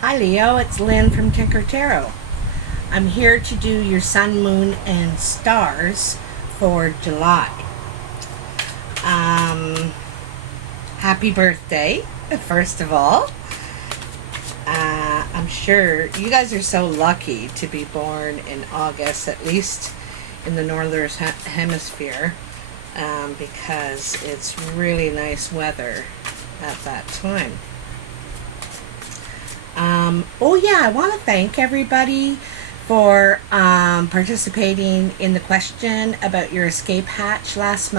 Hi Leo, it's Lynn from Tinker Tarot. I'm here to do your sun, moon, and stars for July. Happy birthday, first of all. I'm sure you guys are so lucky to be born in August, at least in the northern hemisphere, because it's really nice weather at that time. Oh yeah, I want to thank everybody for participating in the question about your escape hatch last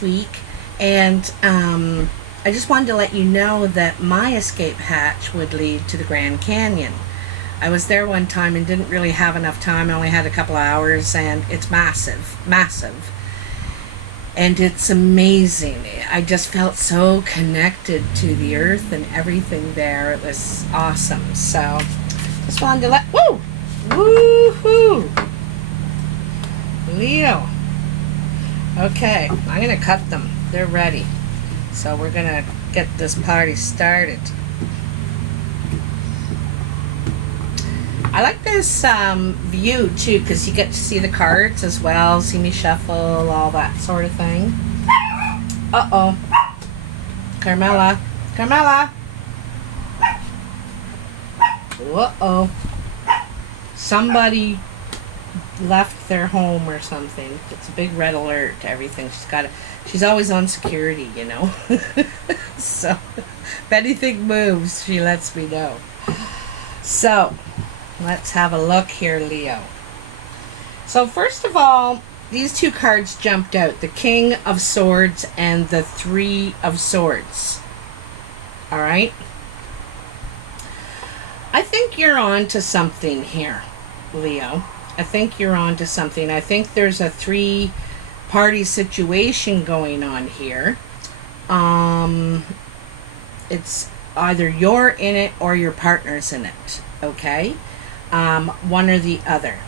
week, and I just wanted to let you know that my escape hatch would lead to the Grand Canyon. I was there one time and didn't really have enough time. I only had a couple of hours, and it's massive. And it's amazing. I just felt so connected to the earth and everything there. It was awesome. So, just wanted to woohoo! Leo. Okay, I'm going to cut them. They're ready. So we're going to get this party started. I like this view too, because you get to see the cards as well, see me shuffle, all that sort of thing. Uh-oh. Carmela. Uh-oh. Somebody left their home or something. It's a big red alert. Everything. She's always on security, you know. So, if anything moves, she lets me know. So, let's have a look here, Leo. So first of all, these two cards jumped out. The King of Swords and the Three of Swords. Alright? I think you're on to something here, Leo. I think you're on to something. I think there's a three-party situation going on here. It's either you're in it or your partner's in it. Okay? One or the other.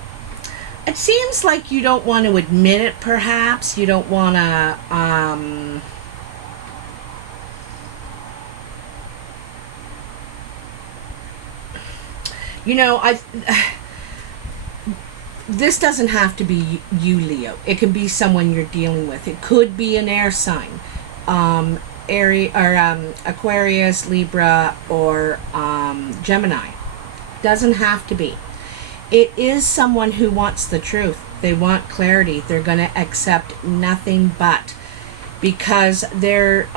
It seems like you don't want to admit it, perhaps. You don't want to, this doesn't have to be you, Leo. It can be someone you're dealing with. It could be an air sign, Aquarius, Libra, or Gemini. Doesn't have to be. It is someone who wants the truth. They want clarity. They're going to accept nothing but, because they're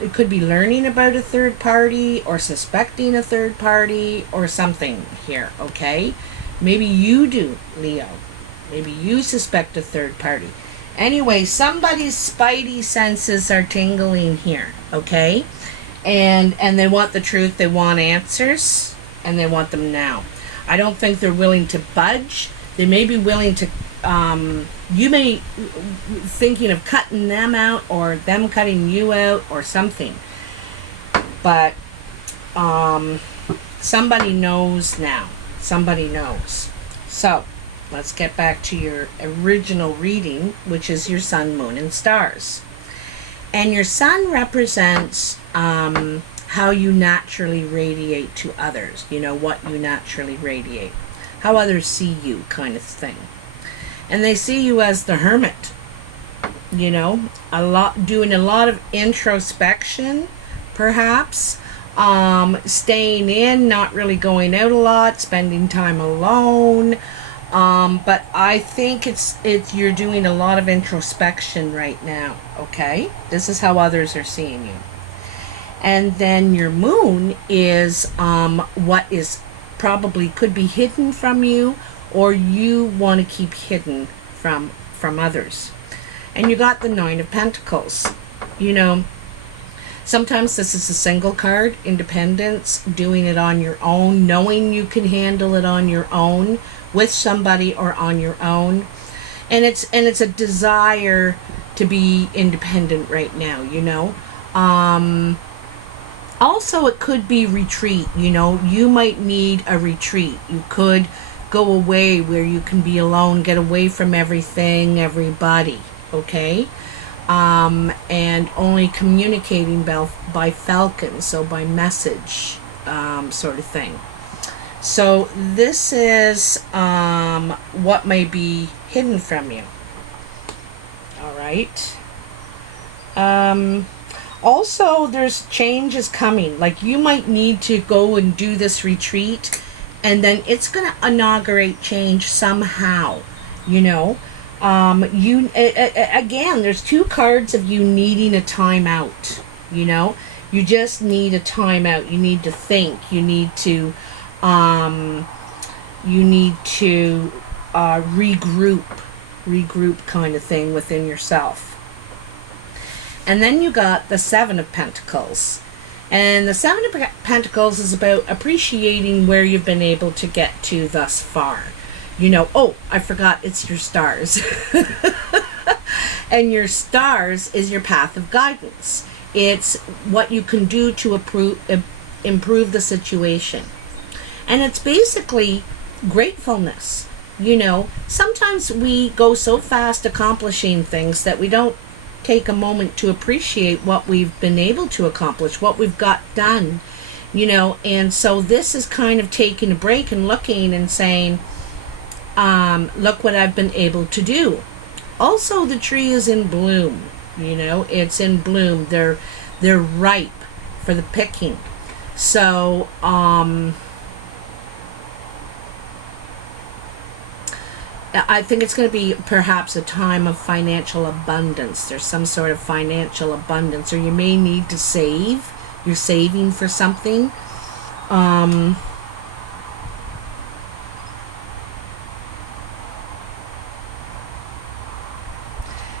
it could be learning about a third party or suspecting a third party or something here. Okay, maybe you do, Leo. Maybe you suspect a third party. Anyway, somebody's spidey senses are tingling here. Okay, and they want the truth. They want answers. And they want them now. I don't think they're willing to budge. They may be willing to, you may thinking of cutting them out or them cutting you out or something. But somebody knows now. Somebody knows. So, let's get back to your original reading, which is your sun, moon, and stars. And your sun represents how you naturally radiate to others, what you naturally radiate, how others see you, kind of thing. And they see you as the hermit, doing a lot of introspection, perhaps, staying in, not really going out a lot, spending time alone. But I think it's you're doing a lot of introspection right now. Okay, this is how others are seeing you. And then your moon is what is probably could be hidden from you, or you want to keep hidden from others. And you got the Nine of Pentacles. Sometimes this is a single card, independence, doing it on your own, knowing you can handle it on your own, with somebody or on your own. And it's a desire to be independent right now, Also, it could be retreat, you might need a retreat. You could go away where you can be alone, get away from everything, everybody, okay? and only communicating by falcon, so by message, sort of thing. So this is what may be hidden from you. All right. Also, there's changes coming. Like, you might need to go and do this retreat, and then it's going to inaugurate change somehow, you know. Again, there's two cards of you needing a timeout, you know. You just need a timeout. You need to think. You need to regroup kind of thing within yourself. And then you got the Seven of Pentacles. And the Seven of Pentacles is about appreciating where you've been able to get to thus far. You know, oh, I forgot, it's your stars. And your stars is your path of guidance. It's what you can do to improve the situation. And it's basically gratefulness. You know, sometimes we go so fast accomplishing things that we don't take a moment to appreciate what we've been able to accomplish, what we've got done, you know. And so this is kind of taking a break and looking and saying, look what I've been able to do. Also, the tree is in bloom, you know, it's in bloom. They're ripe for the picking. So, I think it's going to be perhaps a time of financial abundance. There's some sort of financial abundance, or you may need to save. You're saving for something.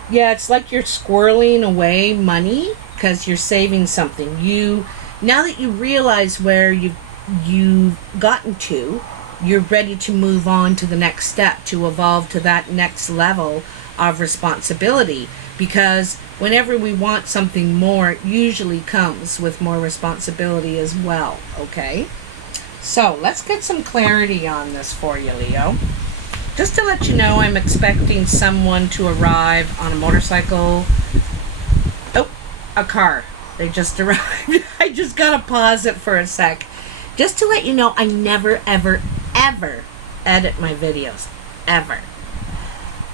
Yeah, it's like you're squirreling away money because you're saving something. Now that you realize where you've gotten to, you're ready to move on to the next step, to evolve to that next level of responsibility. Because whenever we want something more, it usually comes with more responsibility as well, okay? So let's get some clarity on this for you, Leo. Just to let you know, I'm expecting someone to arrive on a motorcycle. Oh, a car. They just arrived. I just gotta pause it for a sec. Just to let you know, I never, ever, ever edit my videos. Ever.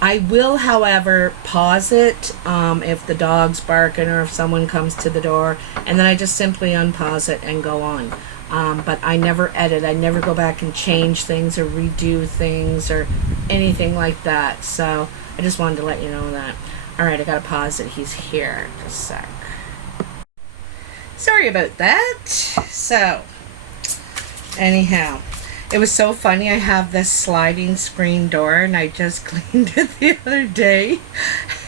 I will, however, pause it if the dog's barking or if someone comes to the door, and then I just simply unpause it and go on. But I never edit. I never go back and change things or redo things or anything like that. So I just wanted to let you know that. Alright, I gotta pause it. He's here. Just a sec. Sorry about that. So, anyhow, it was so funny. I have this sliding screen door and I just cleaned it the other day.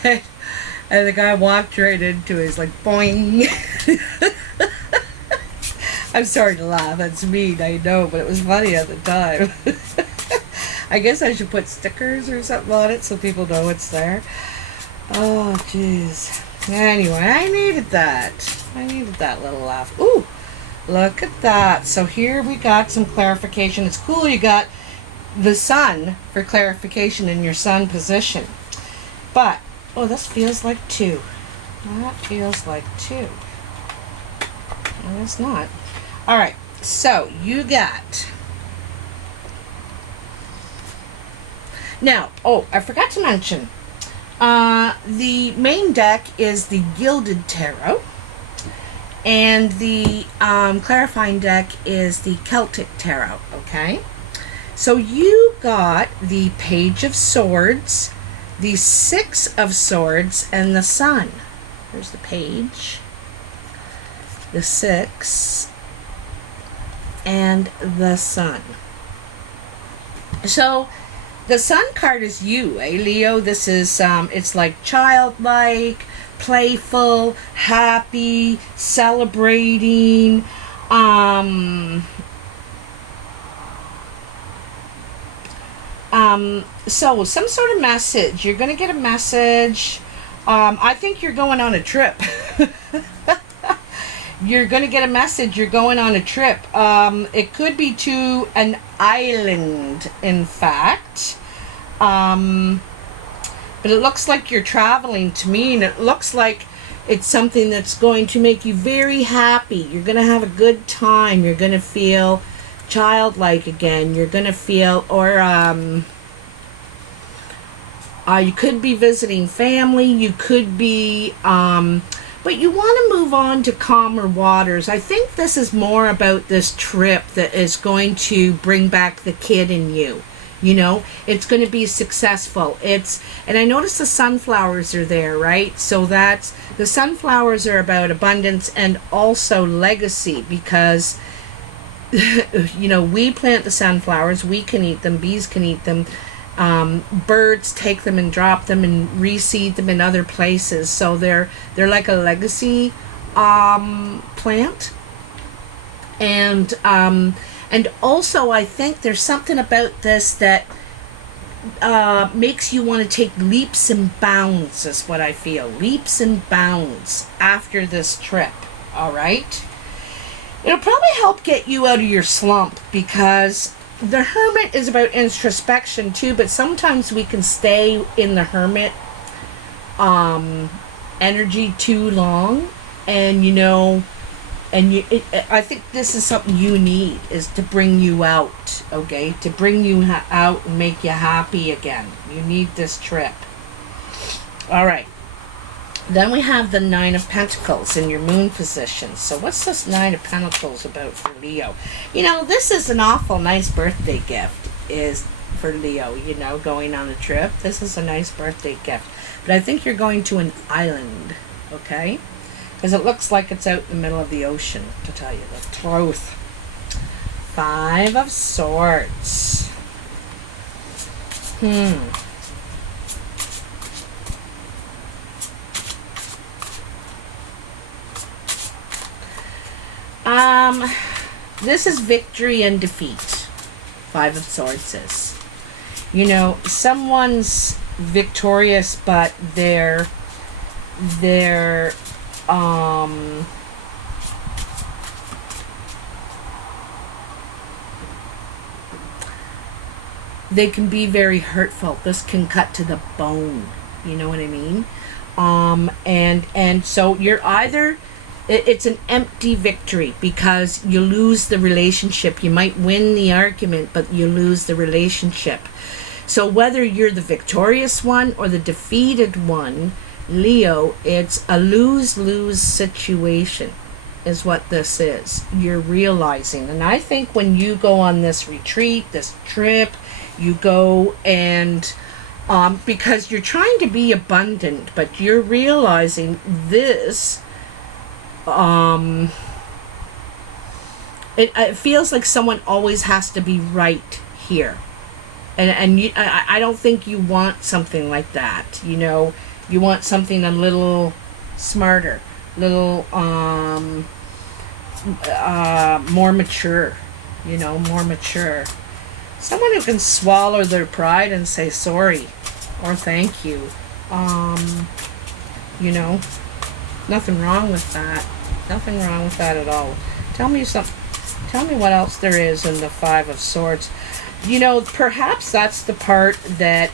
And the guy walked right into it. He's like, boing. I'm sorry to laugh. That's mean, I know, but it was funny at the time. I guess I should put stickers or something on it so people know it's there. Oh, jeez. Anyway, I needed that. I needed that little laugh. Ooh, look at that. So here we got some clarification. It's cool you got the sun for clarification in your sun position. But, oh, this feels like 2. That feels like 2. No, it's not. All right, so you got... Now, oh, I forgot to mention, the main deck is the Guilded Tarot, and the clarifying deck is the Celtic Tarot, okay? So you got the Page of Swords, the Six of Swords, and the Sun. There's the Page, the Six, and the Sun. So the Sun card is you, Leo. This is it's like childlike, playful, happy, celebrating, so some sort of message. You're gonna get a message. I think you're going on a trip. You're going to get a message. You're going on a trip. It could be to an island, in fact. But it looks like you're traveling to me, and it looks like it's something that's going to make you very happy. You're going to have a good time. You're going to feel childlike again. You're going to feel, or you could be visiting family. You could be, but you want to move on to calmer waters. I think this is more about this trip that is going to bring back the kid in you. You know, it's going to be successful. And I notice the sunflowers are there, right? So that's, the sunflowers are about abundance and also legacy, because, you know, we plant the sunflowers, we can eat them, bees can eat them, birds take them and drop them and reseed them in other places. So they're like a legacy plant. And also, I think there's something about this that makes you want to take leaps and bounds, is what I feel. Leaps and bounds after this trip, all right? It'll probably help get you out of your slump, because the Hermit is about introspection too, but sometimes we can stay in the Hermit energy too long, and, you know, and I think this is something you need, is to bring you out, okay? To bring you out and make you happy again. You need this trip. All right. Then we have the Nine of Pentacles in your moon position. So what's this Nine of Pentacles about for Leo? You know, this is an awful nice birthday gift, is for Leo, you know, going on a trip. This is a nice birthday gift. But I think you're going to an island, okay? Because it looks like it's out in the middle of the ocean, to tell you the truth. Five of Swords. This is victory and defeat. Five of Swords is. You know, someone's victorious, but they're they can be very hurtful. This can cut to the bone. You know what I mean? And so you're either, it's an empty victory, because you lose the relationship. You might win the argument, but you lose the relationship. So whether you're the victorious one or the defeated one, Leo, it's a lose-lose situation is what this is. You're realizing. And I think when you go on this retreat, this trip, you go and because you're trying to be abundant, but you're realizing this, it feels like someone always has to be right here. And you, I don't think you want something like that, you know. You want something a little smarter, little more mature, you know, more mature. Someone who can swallow their pride and say sorry or thank you. You know, nothing wrong with that. Nothing wrong with that at all. Tell me what else there is in the Five of Swords. You know, perhaps that's the part that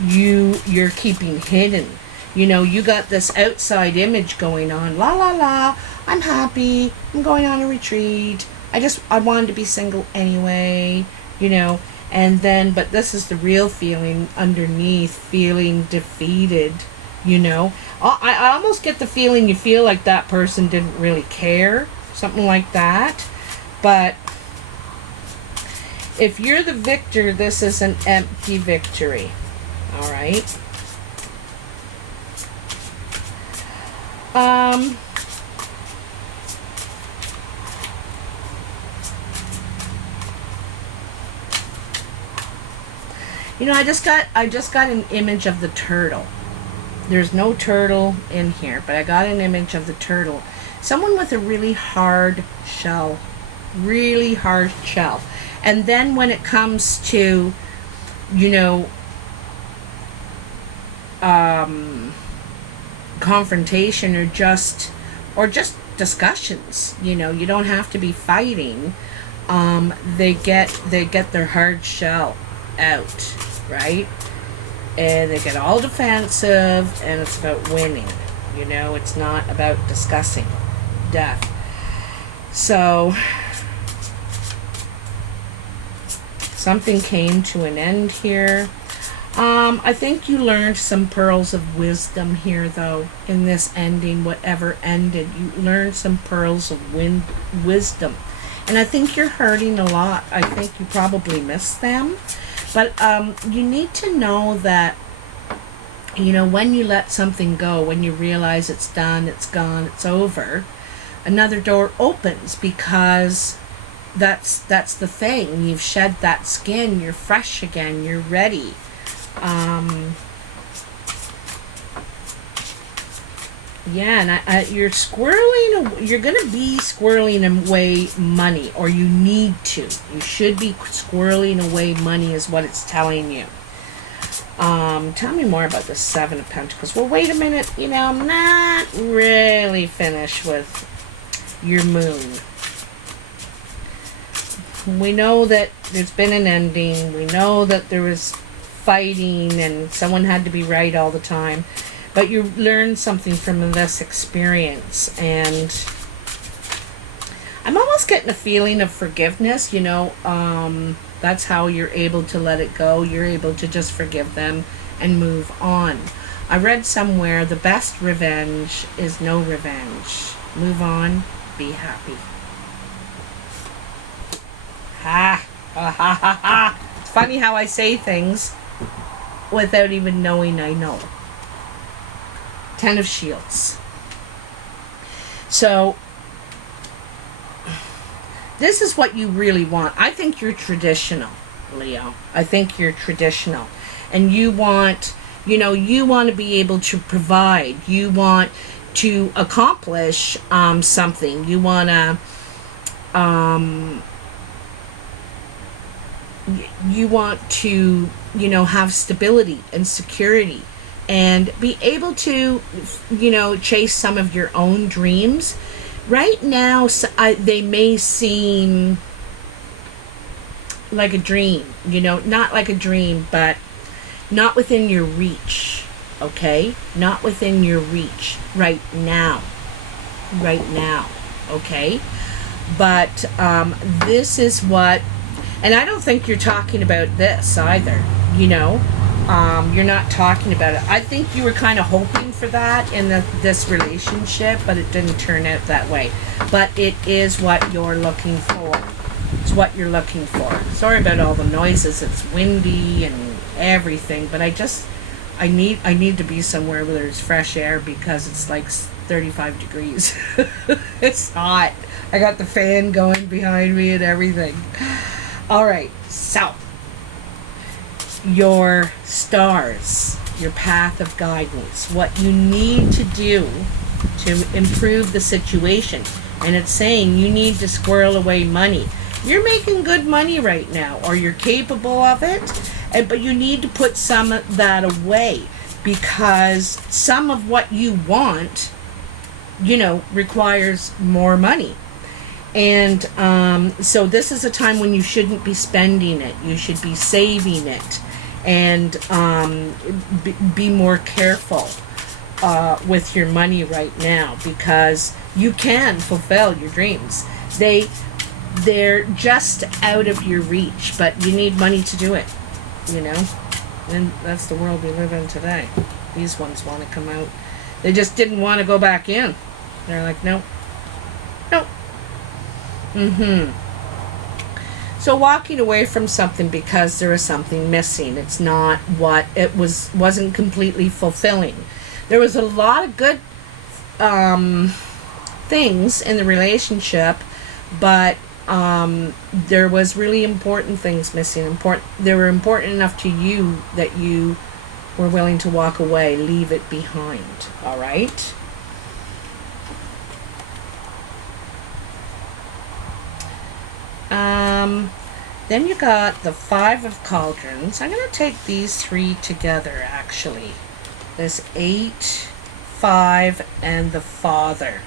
you're keeping hidden. You know, you got this outside image going on. La la la, I'm happy, I'm going on a retreat, I wanted to be single anyway, you know. And then, but this is the real feeling underneath, feeling defeated, you know. I almost get the feeling you feel like that person didn't really care, something like that. But if you're the victor, this is an empty victory. All right. You know, I just got an image of the turtle. There's no turtle in here, but I got an image of the turtle. Someone with a really hard shell. Really hard shell. And then when it comes to, you know, confrontation or just discussions, you know, you don't have to be fighting. They get their hard shell out, right? and they get all defensive, and it's about winning. You know, it's not about discussing death. So something came to an end here. I think you learned some pearls of wisdom here, though, in this ending. Whatever ended, you learned some pearls of wisdom. And I think you're hurting a lot. I think you probably miss them. But you need to know that, you know, when you let something go, when you realize it's done, it's gone, it's over, another door opens, because that's the thing. You've shed that skin. You're fresh again. You're ready. Yeah, and you're squirreling. You're gonna be squirreling away money, or you need to. You should be squirreling away money, is what it's telling you. Tell me more about the Seven of Pentacles. Well, wait a minute. You know, I'm not really finished with your moon. We know that there's been an ending. We know that there was fighting and someone had to be right all the time. But you learned something from this experience. And I'm almost getting a feeling of forgiveness, you know. That's how you're able to let it go. You're able to just forgive them and move on. I read somewhere the best revenge is no revenge. Move on, be happy. Ha ha ha ha ha. It's funny how I say things without even knowing I know. Ten of Shields. So this is what you really want. I think you're traditional, Leo. I think you're traditional. And you want, you know, you want to be able to provide. You want to accomplish something. You want to, you know, have stability and security. And be able to, you know, chase some of your own dreams. Right now, they may seem like a dream, you know, not like a dream, but not within your reach, okay? Not within your reach right now, okay? But this is what, and I don't think you're talking about this either, you know? You're not talking about it. I think you were kind of hoping for that in this relationship, but it didn't turn out that way. But it is what you're looking for. It's what you're looking for. Sorry about all the noises. It's windy and everything, but I need to be somewhere where there's fresh air, because it's like 35 degrees. It's hot. I got the fan going behind me and everything. All right, so your stars, your path of guidance, what you need to do to improve the situation. And it's saying you need to squirrel away money. You're making good money right now, or you're capable of it, but you need to put some of that away, because some of what you want, you know, requires more money. And so this is a time when you shouldn't be spending it. You should be saving it. And be more careful with your money right now, because you can fulfill your dreams. They're just out of your reach, but you need money to do it, you know? And that's the world we live in today. These ones want to come out. They just didn't want to go back in. They're like, nope. So walking away from something because there is something missing. It's not what it wasn't completely fulfilling. There was a lot of good things in the relationship, but there was really important things missing. They were important enough to you that you were willing to walk away, leave it behind. All right? Then you got the Five of Cauldrons. I'm going to take these three together, actually. This 8, 5, and the Father.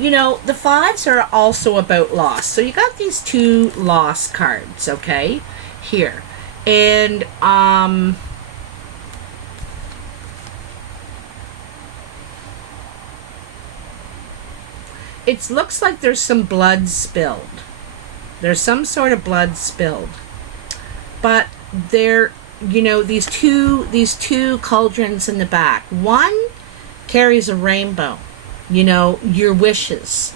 you know, the fives are also about loss. So you got these two loss cards, okay, here. And, it looks like there's some blood spilled. There's some sort of blood spilled. But there, you know, these two cauldrons in the back. One carries a rainbow, you know, your wishes.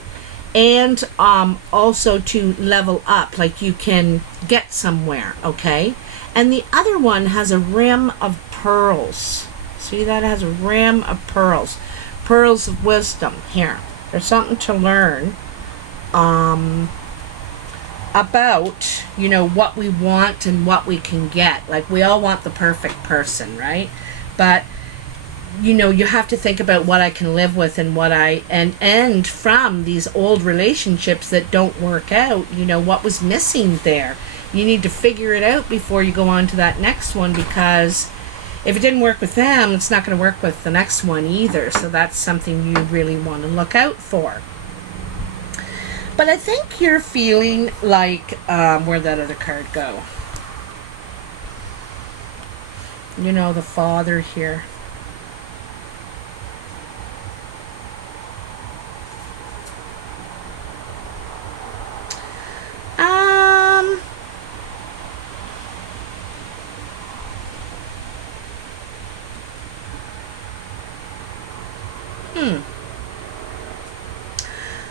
And also to level up, like you can get somewhere, okay? And the other one has a rim of pearls. See that? It has a rim of pearls. Pearls of wisdom here. There's something to learn about, you know, what we want and what we can get. Like, we all want the perfect person, right? But, you know, you have to think about what I can live with and what and from these old relationships that don't work out, you know, what was missing there. You need to figure it out before you go on to that next one, because if it didn't work with them, it's not going to work with the next one either. So that's something you really want to look out for. But I think you're feeling like, where'd that other card go? You know, the Father here.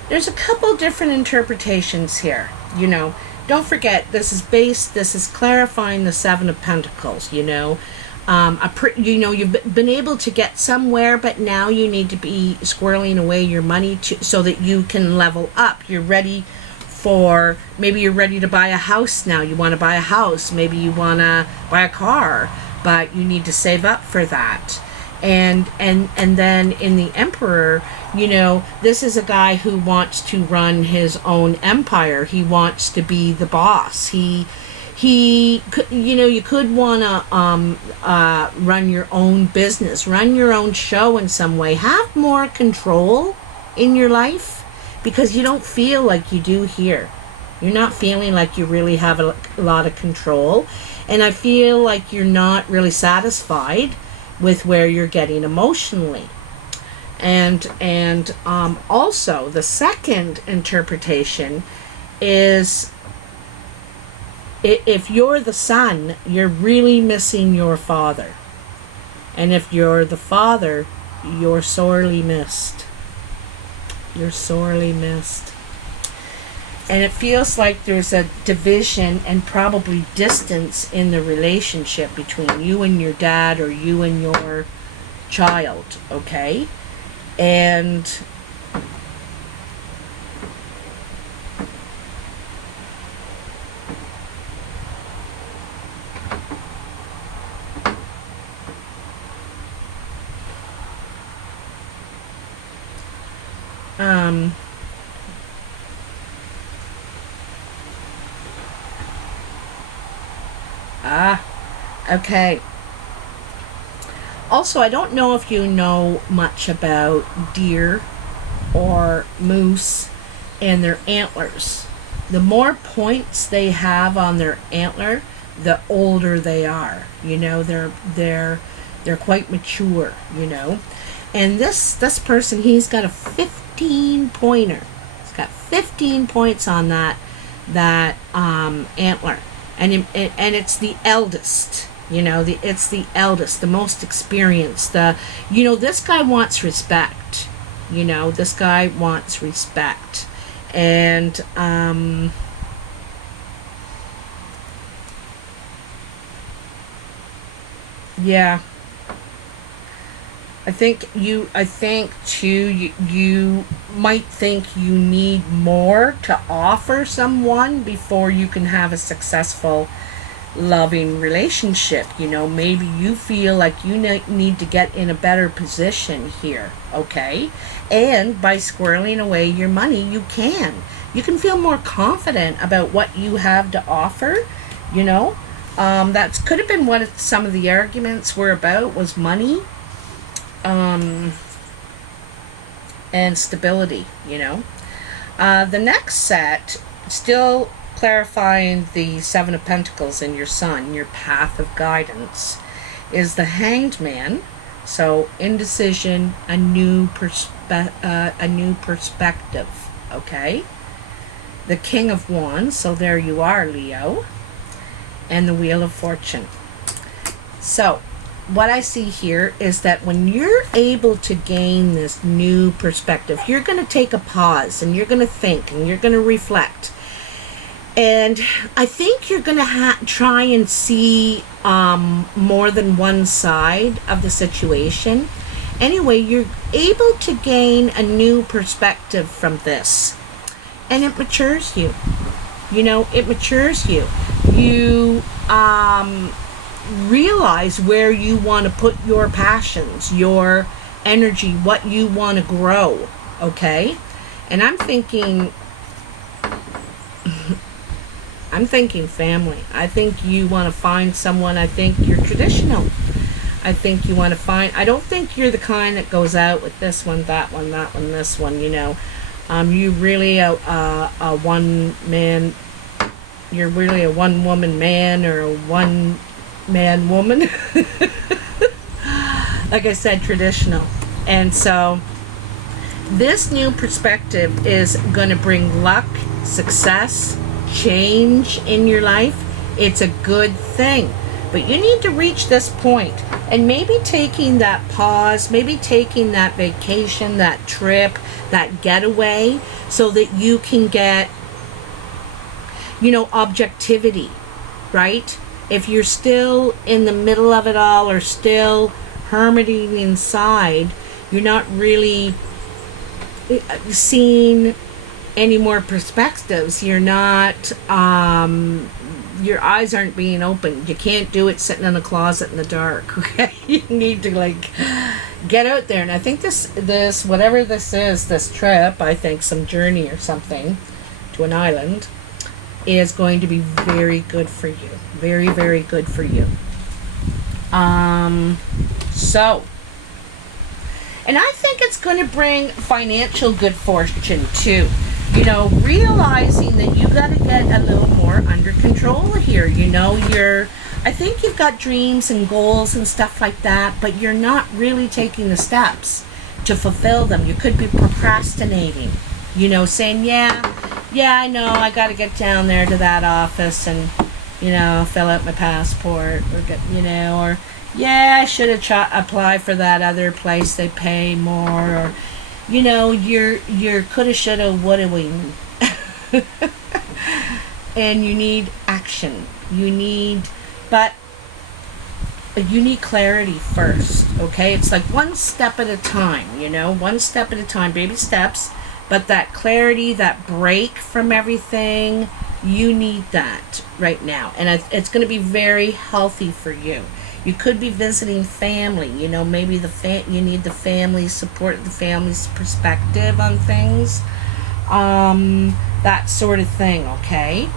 There's a couple different interpretations here, you know. Don't forget, this is clarifying the Seven of Pentacles, you know. You know, you've been able to get somewhere, but now you need to be squirreling away your money so that you can level up. You're ready for, maybe you're ready to buy a house now. You want to buy a house. Maybe you want to buy a car, but you need to save up for that. And then in the Emperor, you know, this is a guy who wants to run his own empire. He wants to be the boss. He could, you know, you could want to run your own business, run your own show in some way, have more control in your life, because you don't feel like you do here. You're not feeling like you really have a lot of control, and I feel like you're not really satisfied with where you're getting emotionally. And also the second interpretation is, if you're the son, you're really missing your father. And if you're the father, you're sorely missed. You're sorely missed. And it feels like there's a division and probably distance in the relationship between you and your dad, or you and your child, okay? And okay. Also, I don't know if you know much about deer or moose and their antlers. The more points they have on their antler, the older they are. You know, they're quite mature, you know. And this person, he's got a 15 pointer. He's got 15 points on that antler. And it's the eldest. You know, it's the eldest, the most experienced. You know, this guy wants respect. You know, this guy wants respect. And yeah. I think too, you might think you need more to offer someone before you can have a successful, loving relationship. You know, maybe you feel like you need to get in a better position here, okay? And by squirreling away your money, you can feel more confident about what you have to offer, you know. That could have been what some of the arguments were about, was money. and stability, you know. The next set, still clarifying the Seven of Pentacles in your sun, your path of guidance, is the Hanged Man. So indecision, a new perspective, okay? The King of Wands, so there you are, Leo, and the Wheel of Fortune. So what I see here is that when you're able to gain this new perspective, you're going to take a pause and you're going to think and you're going to reflect. And I think you're going to try and see more than one side of the situation. Anyway, you're able to gain a new perspective from this. And it matures you. You know, it matures you. You realize where you want to put your passions, your energy, what you want to grow, okay? And I'm thinking family. I think you want to find someone. I think you're traditional. I think you want to find, I don't think you're the kind that goes out with this one, that one, that one, this one, you know. You really a one man, you're really a one woman man or a one man woman. Like I said, traditional. And so this new perspective is going to bring luck, success, change in your life. It's a good thing. But you need to reach this point, and maybe taking that pause, maybe taking that vacation, that trip, that getaway, so that you can get, you know, objectivity, right? If you're still in the middle of it all or still hermiting inside, you're not really seeing any more perspectives. You're not, your eyes aren't being opened. You can't do it sitting in a closet in the dark, okay? You need to, like, get out there. And I think this, whatever this is, this trip, I think some journey or something to an island, is going to be very good for you. Very, very good for you. So, and I think it's going to bring financial good fortune too. You know, realizing that you got to get a little more under control here. You know, I think you've got dreams and goals and stuff like that, but you're not really taking the steps to fulfill them. You could be procrastinating, you know, saying, yeah, I know, I got to get down there to that office and, you know, fill out my passport, or get, you know, or, yeah, I should have applied for that other place, they pay more, or, you know, you're coulda, shoulda, woulda, wing. And you need action. You need clarity first, okay? It's like one step at a time, you know, one step at a time, baby steps. But that clarity, that break from everything, you need that right now. And it's going to be very healthy for you. You could be visiting family, you know, maybe you need the family support, the family's perspective on things, that sort of thing, okay?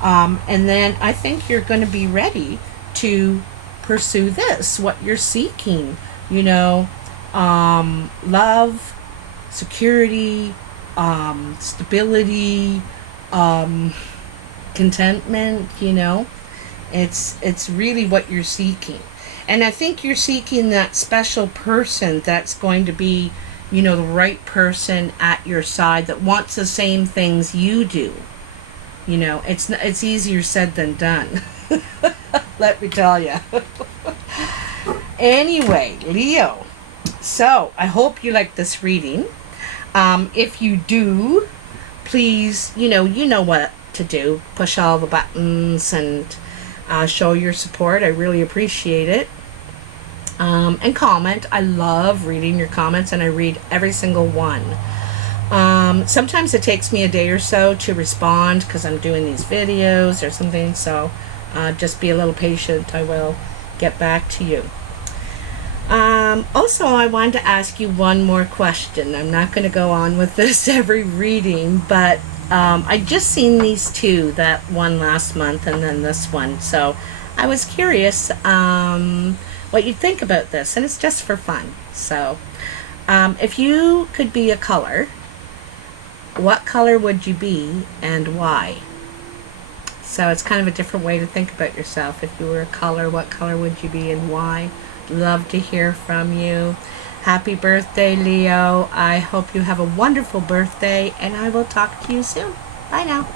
And then I think you're going to be ready to pursue this, what you're seeking, you know, love, security, stability, contentment, you know. It's really what you're seeking. And I think you're seeking that special person that's going to be, you know, the right person at your side that wants the same things you do. You know, it's easier said than done. Let me tell you. Anyway, Leo. So, I hope you like this reading. If you do, please, you know what to do. Push all the buttons and show your support. I really appreciate it. And comment. I love reading your comments, and I read every single one. Sometimes it takes me a day or so to respond because I'm doing these videos or something, so just be a little patient. I will get back to you. Also, I wanted to ask you one more question. I'm not going to go on with this every reading, but I just seen these two, that one last month and then this one, so I was curious what you'd think about this, and it's just for fun. So If you could be a color, what color would you be and why? So it's kind of a different way to think about yourself. If you were a color, what color would you be and why? Love to hear from you. Happy birthday, Leo. I hope you have a wonderful birthday, and I will talk to you soon. Bye now.